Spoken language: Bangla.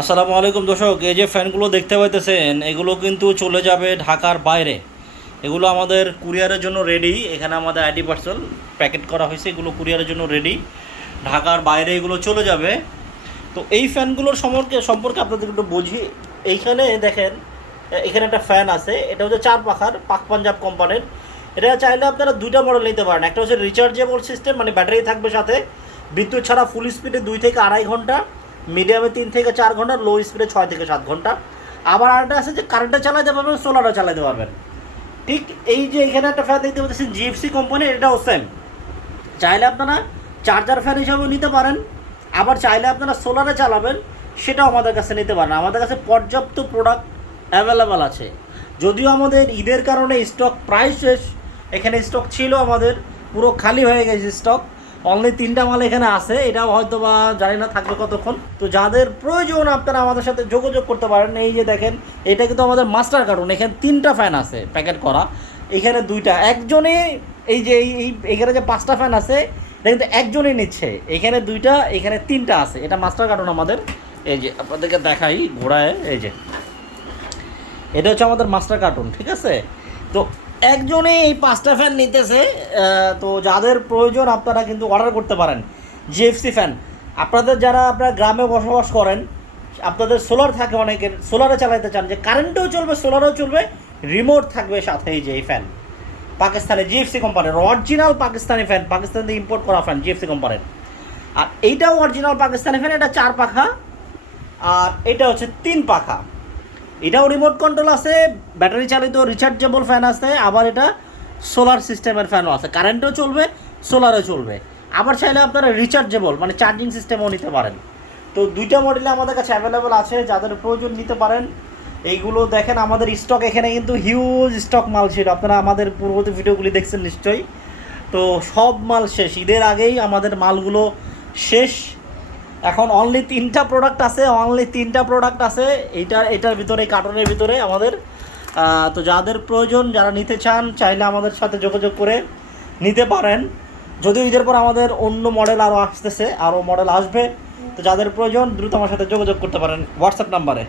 আসসালামু আলাইকুম দর্শক, এই যে ফ্যানগুলো দেখতে পাইতেছেন এগুলো কিন্তু চলে যাবে ঢাকার বাইরে। এগুলো আমাদের কুরিয়ারের জন্য রেডি। এখানে আমাদের আইডি পার্সেল প্যাকেট করা হয়েছে, এগুলো কুরিয়ারের জন্য রেডি। ঢাকার বাইরে এগুলো চলে যাবে। তো এই ফ্যানগুলোর সম্পর্কে আপনাদের একটু বুঝি। এইখানে দেখেন, এখানে একটা ফ্যান আছে, এটা হচ্ছে 4 পাখার পাক পাঞ্জাব কোম্পানির। এটা চাইলে আপনারা দুইটা মডেল নিতে পারেন। একটা হচ্ছে রিচার্জেবল সিস্টেম, মানে ব্যাটারি থাকবে সাথে, বিদ্যুৎ ছাড়া ফুল স্পিডে 2 থেকে আড়াই ঘন্টা, মিডিয়ামে 3 থেকে 4 ঘন্টা, লো স্পিডে 6 থেকে 7 ঘন্টা। আবার আরেকটা আছে যে কারেন্টে চালাতে পারবেন, সোলারে চালাতে পারবেন। ঠিক এই যে এখানে একটা ফ্যান দেখতে পাচ্ছেন জিএফসি কোম্পানি, এটাও সেম। চাইলে আপনারা চার্জার ফ্যান হিসাবেও নিতে পারেন, আবার চাইলে আপনারা সোলারে চালাবেন, সেটাও আমাদের কাছে নিতে পারেন। আমাদের কাছে পর্যাপ্ত প্রোডাক্ট অ্যাভেলেবেল আছে। যদিও আমাদের ঈদের কারণে স্টক প্রায় শেষ, এখানে স্টক ছিল আমাদের পুরো খালি হয়ে গেছে স্টক। অনলি 3টা মাল এখানে আছে, এটাও হয়তো বা জানি না থাকবে কতক্ষণ। তো যাদের প্রয়োজন আপনারা আমাদের সাথে যোগাযোগ করতে পারেন। এই যে দেখেন, এটা কিন্তু আমাদের মাস্টার কার্টুন, এখানে 3টা ফ্যান আছে প্যাকেট করা, এখানে 2টা। একজনে এই যে এখানে যে 5টা ফ্যান আছে, এটা কিন্তু একজনই নিচ্ছে। এখানে 2টা, এখানে 3টা আছে। এটা মাস্টার কার্টুন আমাদের। এই যে আপনাদেরকে দেখাই ঘোড়ায়, এই যে এটা হচ্ছে আমাদের মাস্টার কার্টুন, ঠিক আছে। তো একজনে এই 5টা ফ্যান নিতেছে। তো যাদের প্রয়োজন আপনারা কিন্তু অর্ডার করতে পারেন জিএফসি ফ্যান। আপনাদের যারা আপনারা গ্রামে বসবাস করেন, আপনাদের সোলার থাকে, অনেকের সোলারে চালাতে চান, যে কারেন্টেও চলবে সোলারেও চলবে, রিমোট থাকবে সাথে। এই যে এই ফ্যান পাকিস্তানি জিএফসি কোম্পানির অরিজিনাল পাকিস্তানি ফ্যান, পাকিস্তান থেকে ইম্পোর্ট করা ফ্যান জিএফসি কোম্পানির। আর এইটাও অরিজিনাল পাকিস্তানি ফ্যান, এটা 4 পাখা, আর এটা হচ্ছে 3 পাখা। এটাও রিমোট কন্ট্রোল আছে, ব্যাটারি চালিত রিচার্জেবল ফ্যান আছে, আবার এটা সোলার সিস্টেমের ফ্যানও আছে, কারেন্টও চলবে সোলারও চলবে। আবার চাইলে আপনারা রিচার্জেবল মানে চার্জিং সিস্টেমও নিতে পারেন। তো 2টা মডেলে আমাদের কাছে অ্যাভেলেবল আছে, যাদের প্রয়োজন নিতে পারেন। এইগুলো দেখেন আমাদের স্টক, এখানে কিন্তু হিউজ স্টক মাল ছিল, আপনারা আমাদের পূর্ববর্তী ভিডিওগুলি দেখছেন নিশ্চয়ই। তো সব মাল শেষ, ঈদের আগেই আমাদের মালগুলো শেষ। এখন অনলি 3টা প্রোডাক্ট আছে, অনলি 3টা প্রোডাক্ট আছে এটার ভিতরে, কার্টনের ভিতরে আমাদের। তো যাদের প্রয়োজন, যারা নিতে চান, চাইলে আমাদের সাথে যোগাযোগ করে নিতে পারেন। যদিও ঈদের পর আমাদের অন্য মডেল আরও আসতেছে, আরও মডেল আসবে। তো যাদের প্রয়োজন দ্রুত আমার সাথে যোগাযোগ করতে পারেন হোয়াটসঅ্যাপ নাম্বারে।